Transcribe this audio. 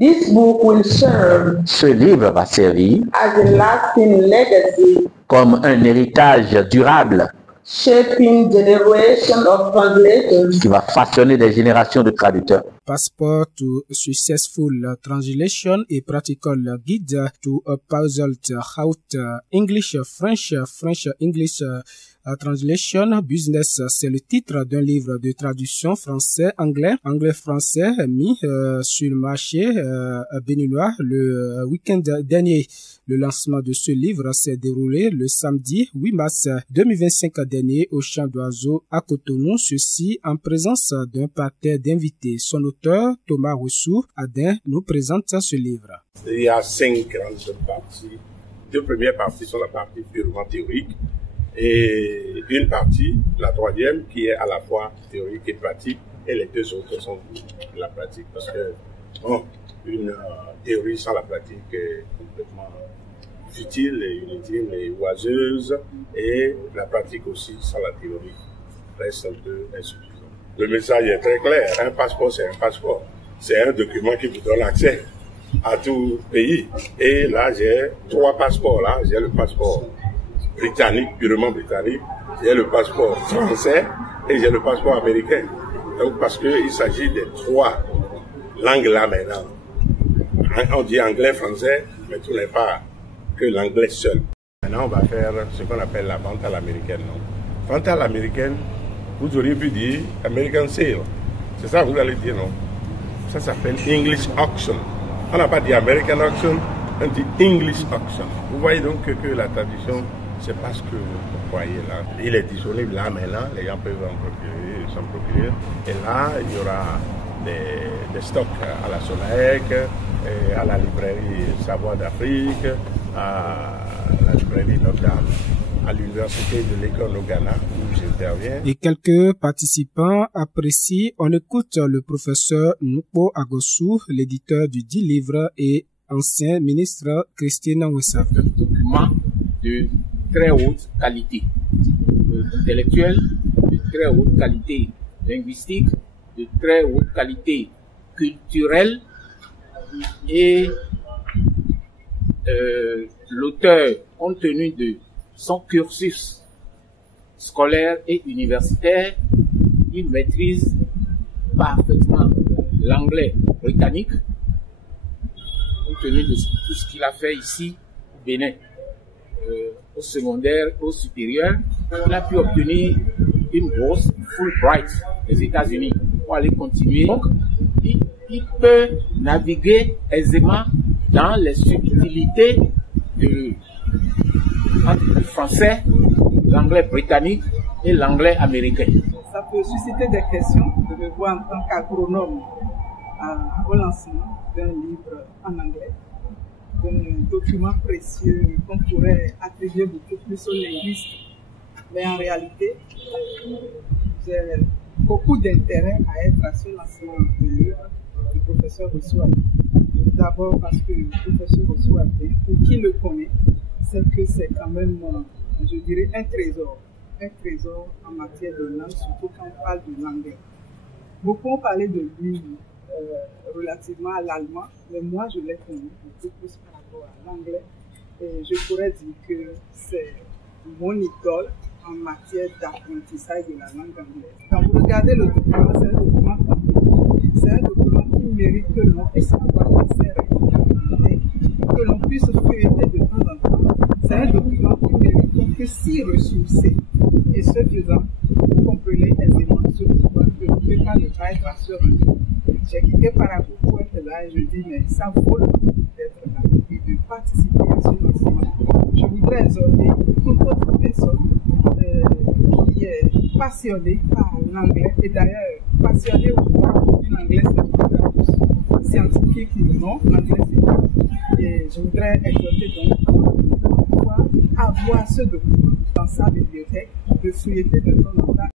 This book will serve Ce livre va servir as a lasting legacy, comme un héritage durable shaping generations of translators qui va façonner des générations de traducteurs. Passport to Successful Translation et Practical Guide to Puzzled Out English, French, English Translation Business. C'est le titre d'un livre de traduction français-anglais, anglais-français mis sur le marché béninois le week-end dernier. Le lancement de ce livre s'est déroulé le samedi 8 mars 2025 dernier au Champ d'Oiseaux à Cotonou, ceci en présence d'un parterre d'invités. Son auteur, Thomas Rousseau Adin, nous présente ce livre. Il y a 5 grandes parties. 2 premières parties sont la partie purement théorique et une partie, la troisième, qui est à la fois théorique et pratique, et les 2 autres sont de la pratique parce que bon, une théorie sans la pratique est complètement futile et inutile et oiseuse, et la pratique aussi sans la théorie reste un peu insuffisante. Le message est très clair, un passeport c'est un passeport, c'est un document qui vous donne accès à tout pays. Et là j'ai 3 passeports, là j'ai le passeport britannique, purement britannique, j'ai le passeport français et j'ai le passeport américain. Donc parce qu'il s'agit des 3 langues là maintenant. On dit anglais, français, mais tout n'est pas que l'anglais seul. Maintenant, on va faire ce qu'on appelle la vente à l'américaine. Vente à l'américaine, vous auriez pu dire American Sale. C'est ça que vous allez dire, non? Ça s'appelle English Auction. On n'a pas dit American Auction, on dit English Auction. Vous voyez donc que la traduction, c'est pas ce que vous croyez là. Il est disponible là maintenant, les gens peuvent s'en procurer. Et là, il y aura des stocks à la Sonaec, à la librairie Savoir d'Afrique, à la librairie Notre-Dame, à l'université de l'École au Ghana où j'interviens. Et quelques participants apprécient. On écoute le professeur Nupo Agosu, l'éditeur du dit livre et ancien ministre Christine Wessaf. Un document de très haute qualité intellectuelle, de très haute qualité linguistique, de très haute qualité culturelle, et l'auteur, compte tenu de son cursus scolaire et universitaire, il maîtrise parfaitement l'anglais britannique, compte tenu de tout ce qu'il a fait ici au Bénin, au secondaire, au supérieur. Il a pu obtenir une bourse Fulbright des États-Unis pour aller continuer. Donc, il peut naviguer aisément dans les subtilités entre le français, l'anglais britannique et l'anglais américain. Ça peut susciter des questions de me voir en tant qu'agronome au lancement d'un livre en anglais, d'un document précieux qu'on pourrait attribuer beaucoup plus aux linguistes. Mais en réalité, j'ai beaucoup d'intérêt à être à ce lancement du livre du professeur Rousseau Adin. D'abord parce que le professeur Rousseau Adin, pour qui le connaît, c'est que c'est quand même, je dirais, un trésor en matière de langue, surtout quand on parle de l'anglais. Beaucoup ont parlé de lui relativement à l'allemand, mais moi je l'ai connu beaucoup plus par rapport à l'anglais. Et je pourrais dire que c'est mon idole en matière d'apprentissage de la langue anglaise. Quand vous regardez le document, c'est un document complet. C'est un document qui mérite que l'on puisse avoir ses responsabilités, que l'on puisse feuilleter de temps en temps. C'est un document qui mérite qu'on puisse s'y ressourcer. Et ce faisant, vous comprenez aisément ce pourquoi je ne peux pas ne pas être rassuré. J'ai quitté Paraguay pour être là et je dis, mais ça vaut le coup d'être là et de participer à ce lancement. Je voudrais exhorter toute autre personne qui est passionnée par l'anglais, et d'ailleurs passionnée ou pas, l'anglais c'est scientifique ou non, l'anglais c'est pas. Et je voudrais exhorter donc pouvoir avoir ce document dans sa bibliothèque, de feuilleter de temps en temps.